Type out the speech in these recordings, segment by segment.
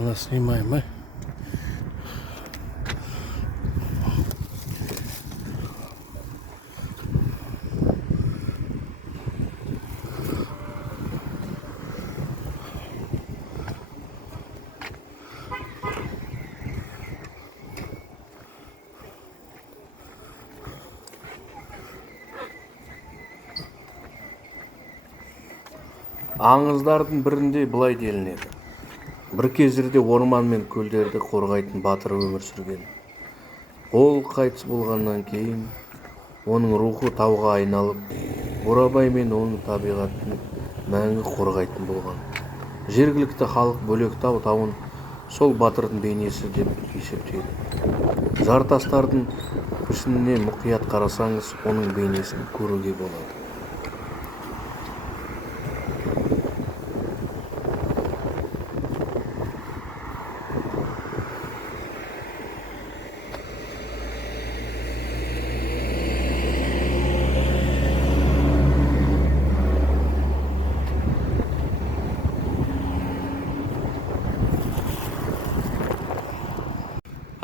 Она снимаем, а? Аңыздардың бірінде былай делінеді. Бір кездерде орман мен көлдерді қорғайтын батыр өмір сүрген. Ол қайтыс болғаннан кейін оның рухы тауға айналып, Бурабай мен оның табиғатын мәңгі қорғайтын болған. Жергілікті халық Бөлектау тауын сол батырдың бейнесі деп есептейді. Жартастардың пішініне мұқият қарасаңыз, оның бейнесін көруге болады.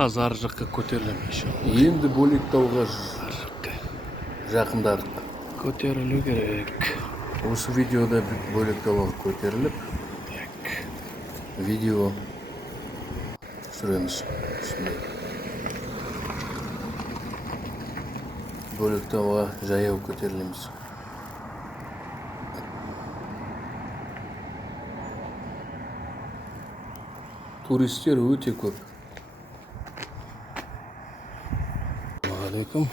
Az ар жаққа көтерілем иншалла. Енді Бөлектауға жақындадық. Көтерілу керек. Осы видеода Бөлектауға көтеріліп, видео түсіреміз. Бөлектауға жаяу көтерілеміз. Туристер өте көп. Алейкум.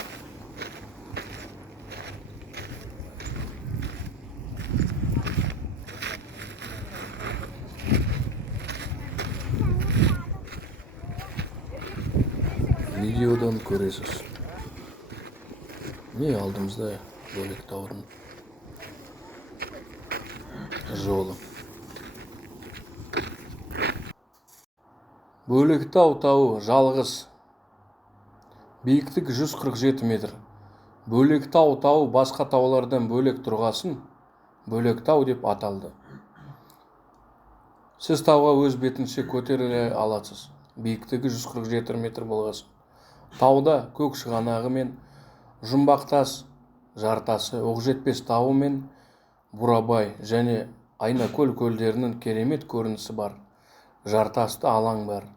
Видеодан көресіз. Не алдымызда Бөлектаудың жолы. Бөлектау тауы жалғыз. Биіктік 147 метр. Бөлектау тауы басқа таулардан бөлек тұрғасын Бөлектау деп аталды. Сіз тауға өз бетінше көтеріле аласыз. Биіктігі 147 метр болғасын. Тауда көк шығанағы мен Жұмбақтас жартасы, Оқжетпес тауы мен Бурабай және Айнакөл көлдерінің керемет көрінісі бар. Жартасты алаң бар.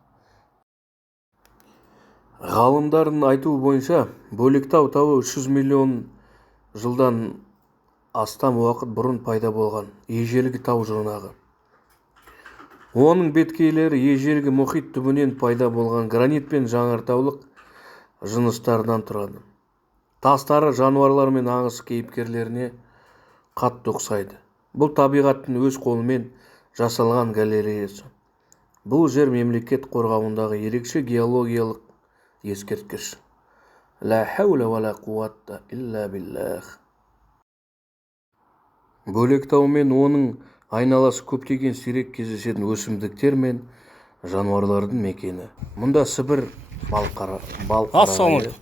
Ғалымдардың айтуы бойынша, Бөлектау тауы 300 миллион жылдан астам уақыт бұрын пайда болған ежелгі тау жұрнағы. Оның беткейлері ежелгі мұхит түбінен пайда болған гранит пен жаңартаулық жыныстардан тұрады. Тастары жануарлар мен аңыз кейіпкерлеріне қатты ұқсайды. Бұл табиғаттың өз қолымен жасалған галереясы. Бұл жер мемлекет қорғауындағы ерекше геологиялық ескерткіш. Ла хаула ва ла қуатта илля биллах. Бөлектау мен оның айналасы көптеген сирек кездесетін өсімдіктер мен жануарлардың мекені. Мұнда Сібір балқарағайы,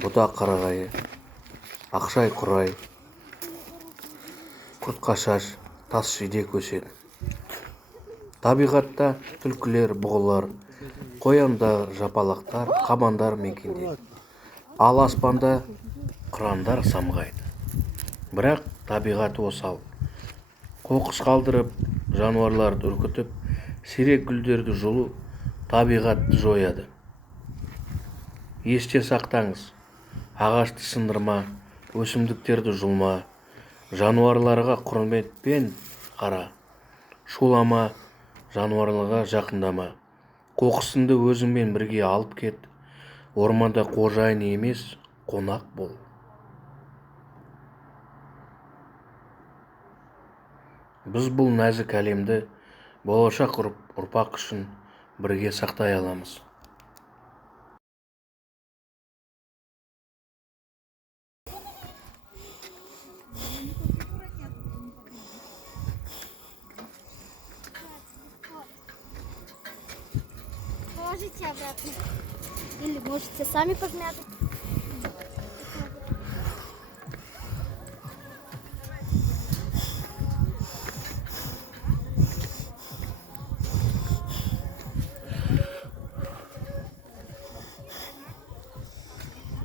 бұтақ қарағайы, ақшай құрай, құртқашаш, тас жидек өседі. Табиғатта түлкілер, бұғылар, қояндар, жапалақтар, қабандар мекендейді. Ал аспанда қырандар самғайды. Бірақ табиғаты осал. Қоқыс қалдырып, жануарларды үркітіп, сирек гүлдерді жұлу табиғатты жояды. Есте сақтаңыз, ағашты сындырма, өсімдіктерді жұлма, жануарларға құрметпен қара, шулама, жануарларға жақындама. Қоқысыңды өзіңмен бірге алып кет. Орманда қожайын емес, қонақ бол. Біз бұл нәзік әлемді болашақ ұрпақ үшін бірге сақтай аламыз. Положите обратно. Или можете сами подмятать.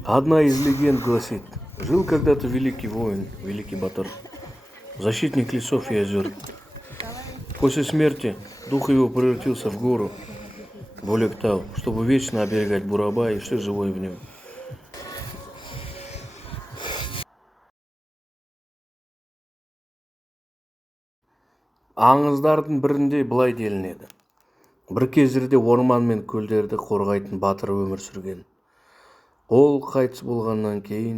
Одна из легенд гласит, жил когда-то великий воин, великий батыр, защитник лесов и озер. После смерти дух его превратился в гору Болектау, чтобы вечно оберегать Бурабай и все живое в нем. Аңыздардың бірінде былай делінеді. Бір кездерде орман мен көлдерді қорғайтын батыр өмір сүрген. Ол қайтыс болғаннан кейін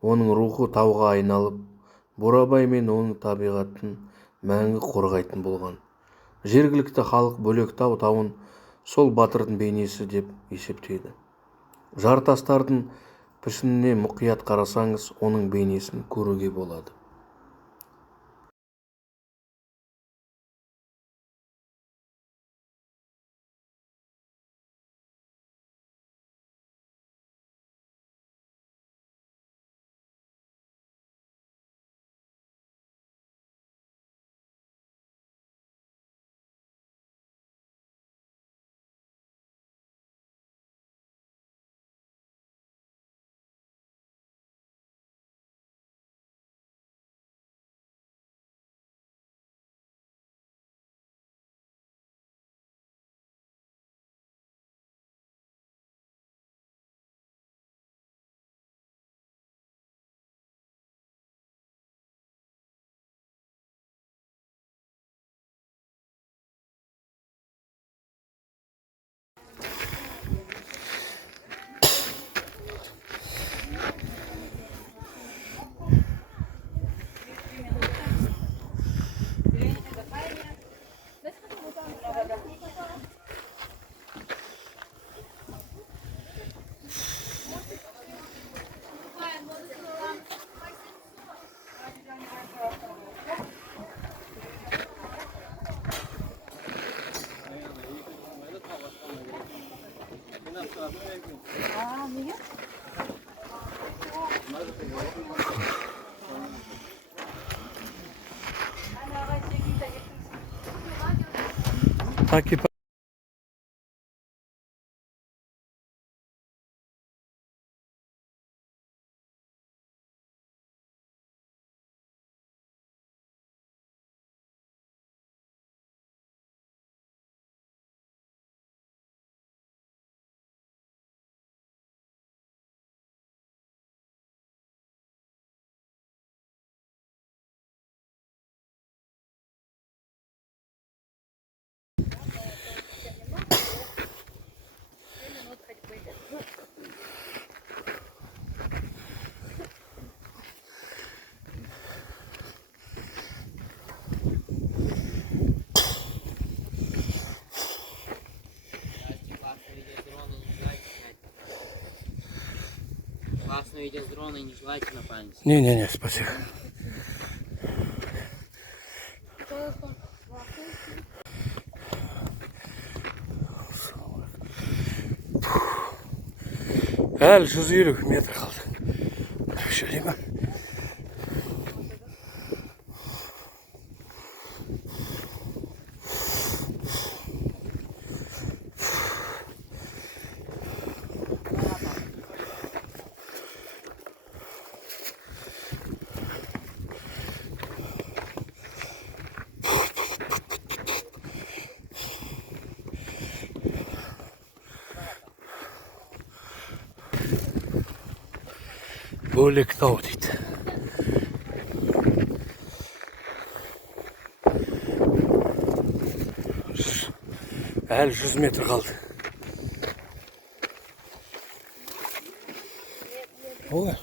оның рухы тауға айналып, Бурабай мен оның табиғатын мәңгі қорғайтын болған. Жергілікті халық Бөлектау тауын сол батырдың бейнесі деп есептейді. Жартастардың пішініне мұқият қарасаңыз, оның бейнесін көруге болады. Takip Классное видео с дрона, не желаете на память? Не, спасибо. Әлі 150 метр қалды. Еще деймін. Бөлектау дейді. Әлі 100 метр қалды. Ой.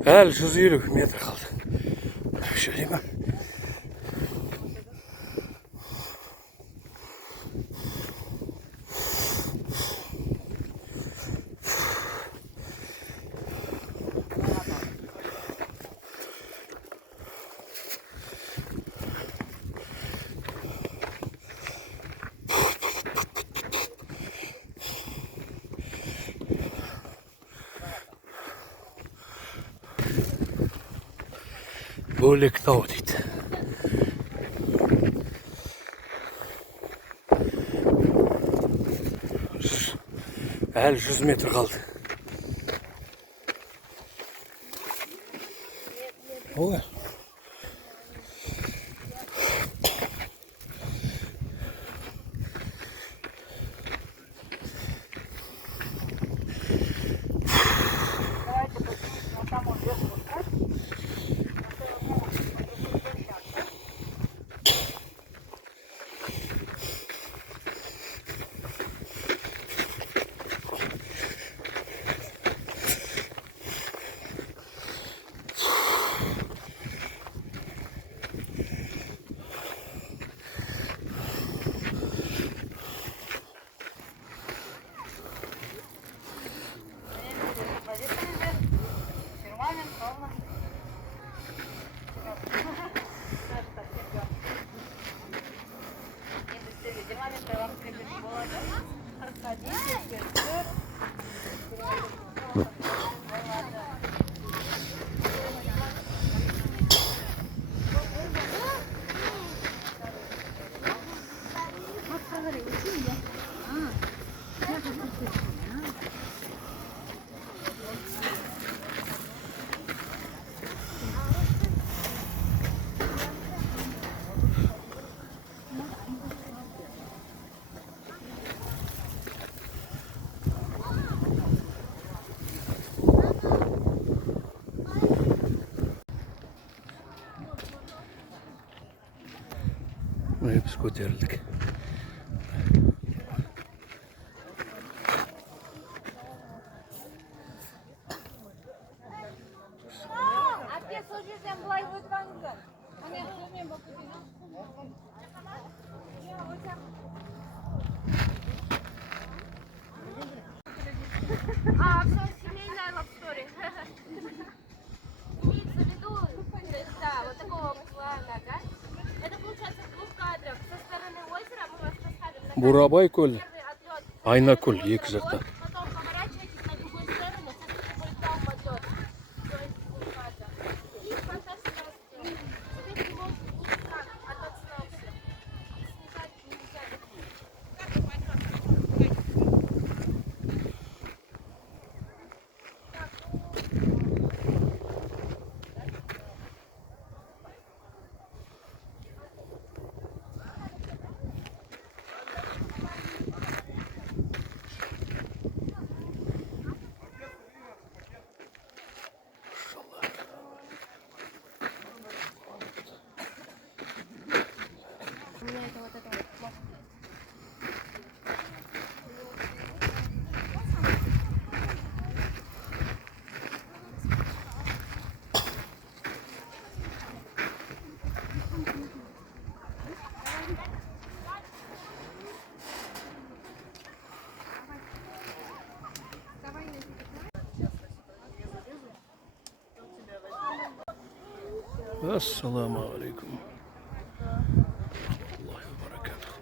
Әлі 150 метр қалды. Еще деймін. Бөлектау дейді. Әлі 100 метр қалды. Ой. Hepsi көтерілдік. Әпке, сол жерден былай өтіп алыңыздар. Ана төмен болып кетеді. Все семейная love story. Имеется в виду, да, вот такого плана, да? Это получается в 2 кадрах. Со стороны озера мы вас поставим на Бурабай көл, первый отлет. Айнакөл екі жақта. Потом поворачивайтесь на другую сторону, смотрите, будет там отлет. То есть в 2 кадрах. И фантастика растет. Теперь не можете никак отоцнуться. Снижать нельзя. У меня это вот это вот. Ассаламу алейкум. Аллаху баракатух.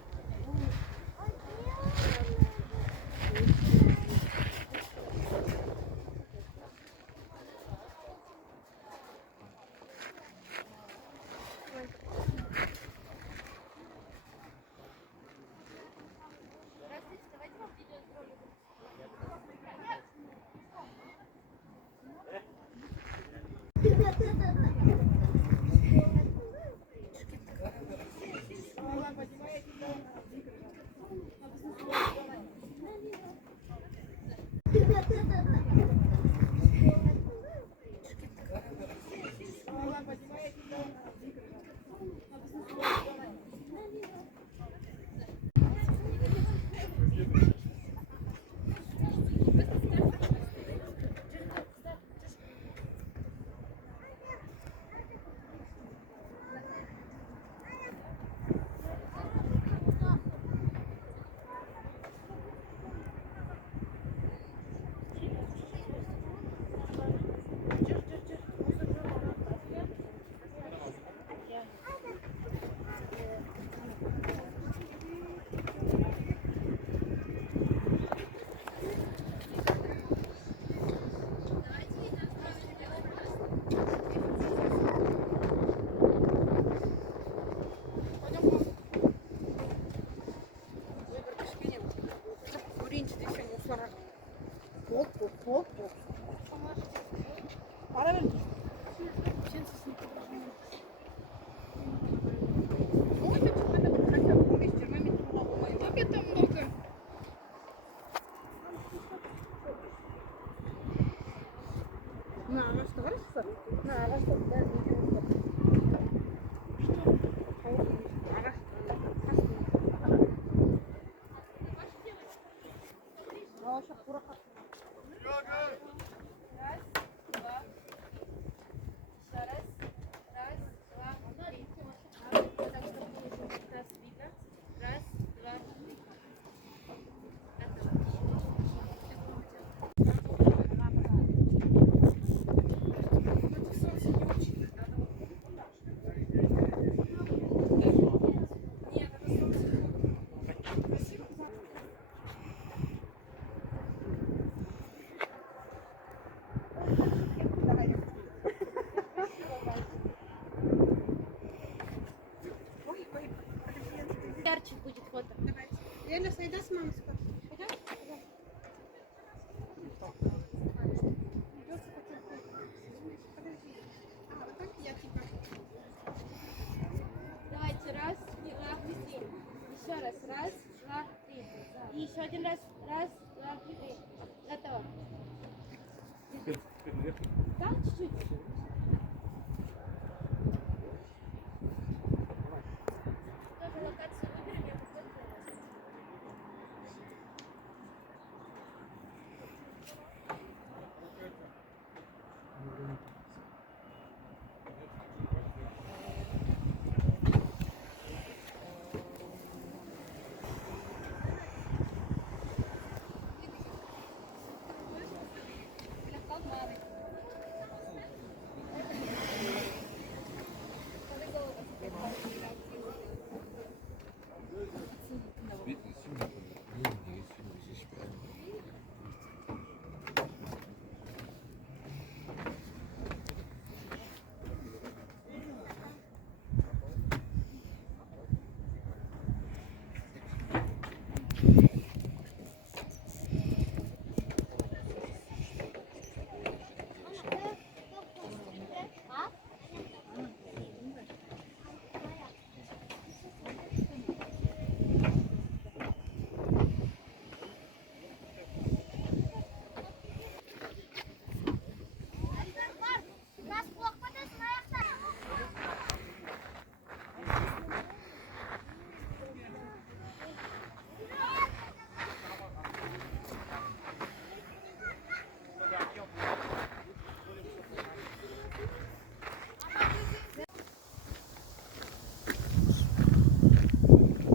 будет фото. Давайте. Лена, сойда с мамой скоро. Пойдем? Придется потерпеть. Подожди. А, вот так я типа. Давайте, раз, два, три. Еще раз, раз, два, три. И еще один раз, раз, два, три. Готово. Да, чуть-чуть. Тоже локацию выберем, я посмотрю.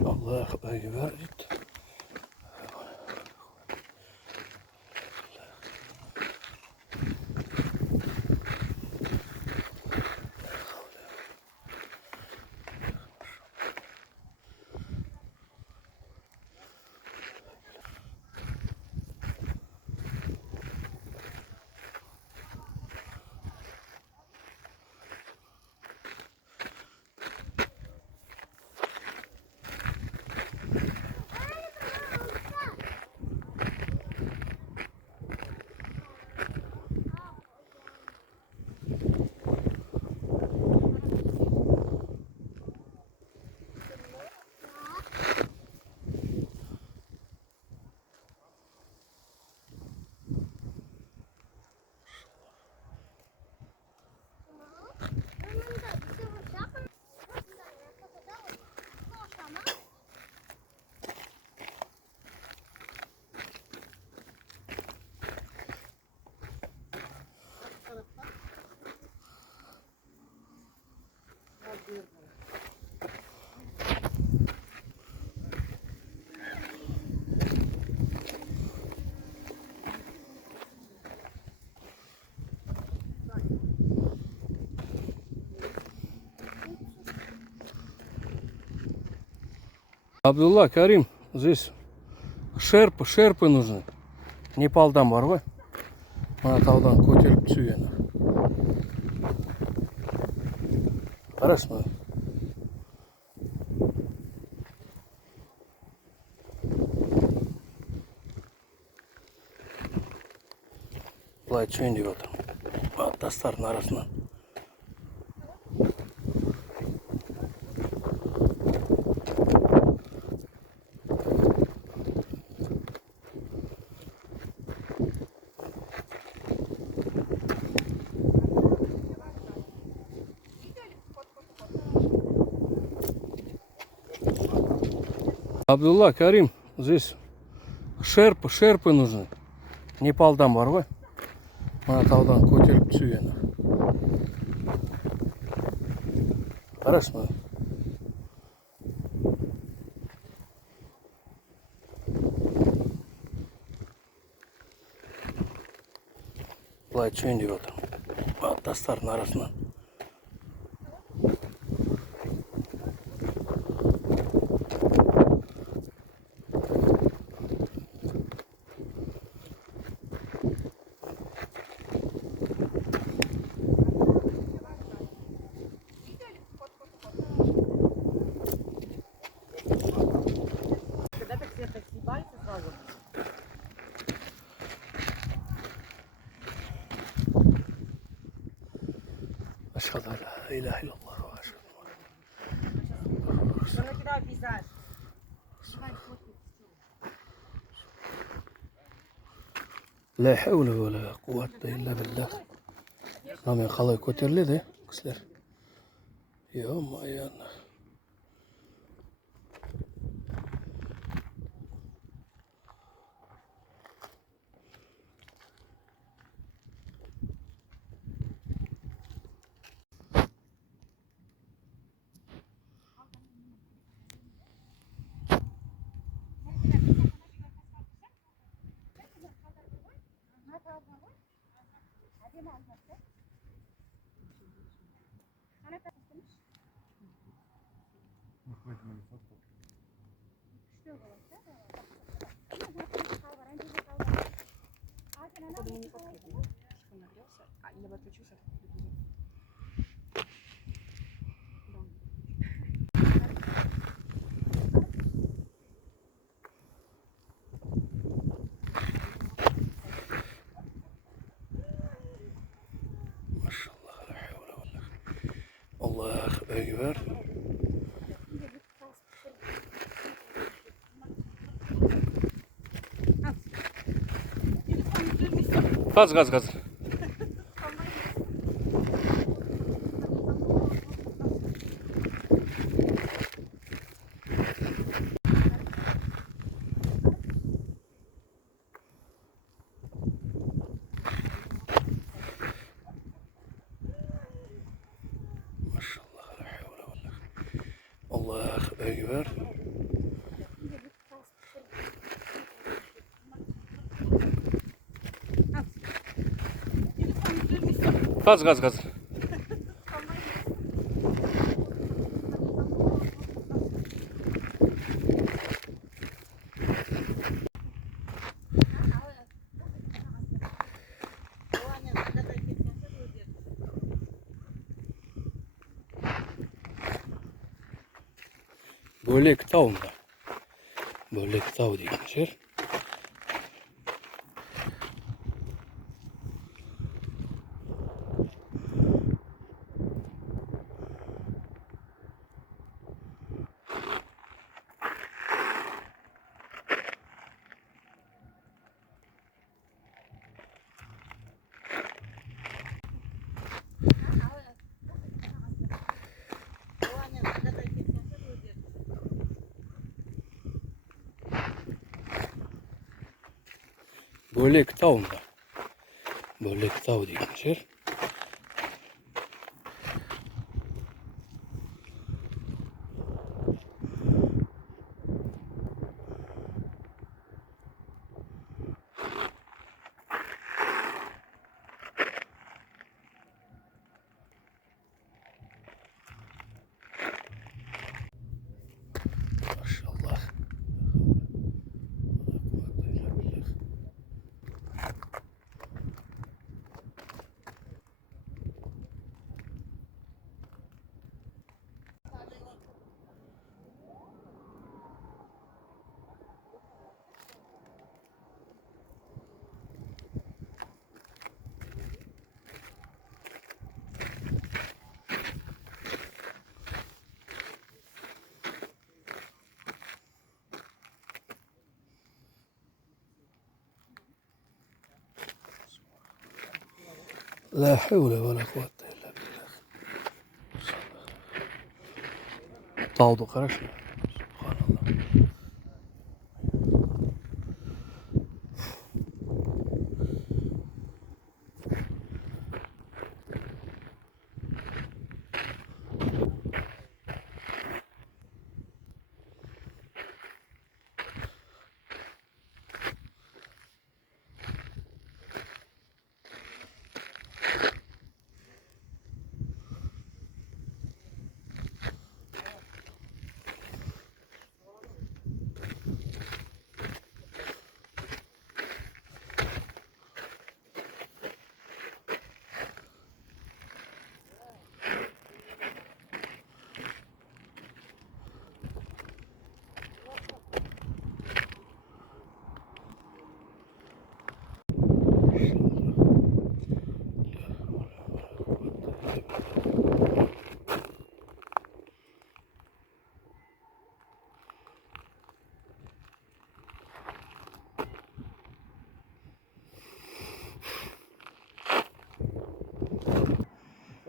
Allahu Ekber. Абдулла, Карим, здесь шерпы нужны. Непалдан бар ғой? Мына таудан көтеріп түсу енді. Қарашы мына. Былай түсейін деп отыр. Тастардың арасынан. Абдулла, Карим, здесь шерпы нужны. Непалдан бар ғой? Мына таудан көтеріп түсу енді. Қарашы мына. Былай түсейін деп отыр. Тастардың арасынан. Eşhedü en la ilahe illallah ve eşhedü Sonra bir daha bizar. La havle ve la kuvvete illa billah. Namen kalay ko'tariladi, qizlar. Yo, mayana. Он нагрелся, или отключился. Maşallah la havle ve la. Allahu ekber. Gaz. Maşallah la havle ve la. Allahu ekber. Gaz. Bölek tavında. Bölek tav degan yer. Bölek tavında. Bölek tav degan yer. Maşallah. La havle ve la kuvvete illa billah. Tavda qaraşma. Subhanallah.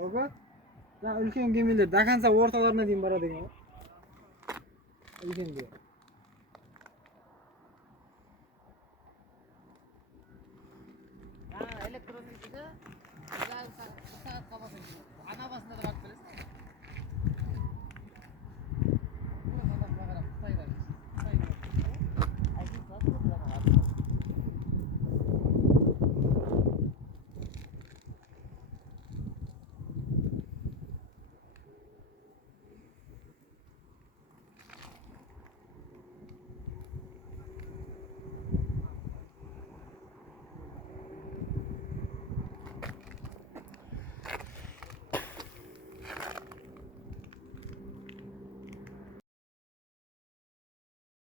Baba. Ya ülken gemiler. Dakansa ortalarına diyeyim bara diyeyim. Ülken diyor.